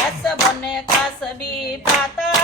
ઘાસ બને કાસબી પાતળ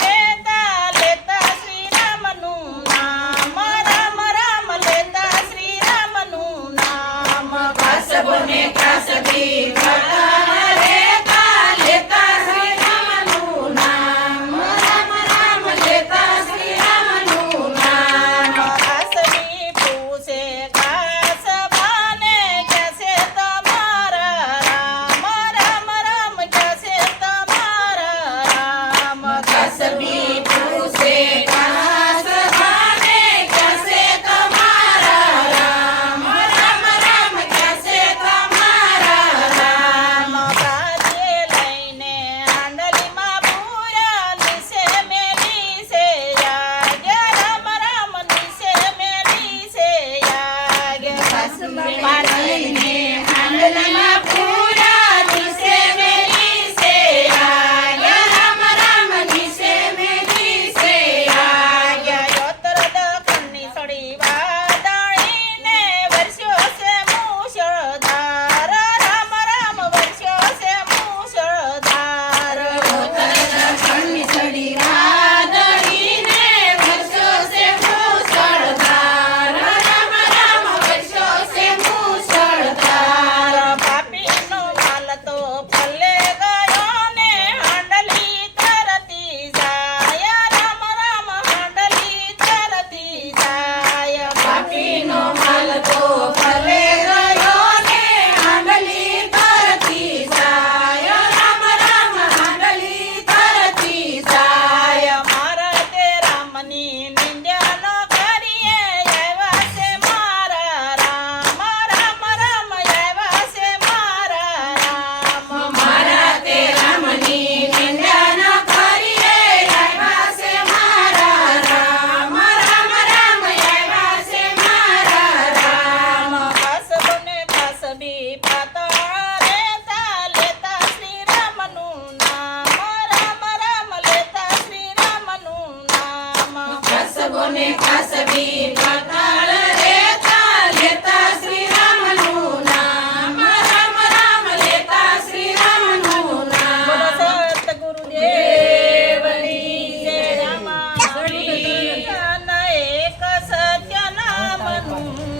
રેતા લેતા શ્રી રામનું નામ રામ રામ લેતા શ્રી રામનું નામ ઘાસ બને કાસબી પાતળ રેતા લેતા શ્રી રામનું નામ રામ રામ લેતા શ્રી રામનું નામ કાસબી પૂછે કાસબાને કેસે તમારા રામ રામ રામ કેસે તમારા રામ કાસબી પૂછે કાસબાને કેસે તમારા રામ રામ રામ કેસે તમારા રામ કાજે લઈને આંડલીમાં પૂરા નિશે મેલી છે યાગે રામ રામ નિશે મેલી છે યાગે કાસમાં લઈને આંડલીમાં પૂરા નિશે મેલી છે યાગે રામ રામ નિશે મેલી છે યાગે યોતર દખણની સડી વાદળીને વર્ષો છે મુશળધાર રામ રામ વર્ષો છે મુશળધાર યોતર દખણની સડી વાદળીને વર્ષો છે મુશળધાર રામ રામ વર્ષો છે મુશળધાર પાપીનો માલ તો ફલે ગયો ને હાંડલી તરતી જાય રામ રામ હાંડલી તરતી જાય પાપીનો માલ તો ફલે ગયો ને હાંડલી તરતી જાય રામ રામ હાંડલી તરતી જાય મારા તે રામની નિંદ્યા ન કરીએ આવ્યા છે મારા રામ રામ રામ આવ્યા છે મારા રામ મારા તે રામની નિંદ્યા ન કરીએ આવ્યા છે મારા રામ રામ રામ આવ્યા છે મારા રામ કાસબને કાસબી પાતળ રેતા લેતા શ્રી રામનું નામ રામ રામ લેતા શ્રી રામનું નામ કાસબને કાસબી પાતળ રેતા લેતા શ્રી રામનું નામ રામ રામ લેતા શ્રી રામનું નામ બોલો સતગુરુદેવની જય રામા એક સત્ય નામનું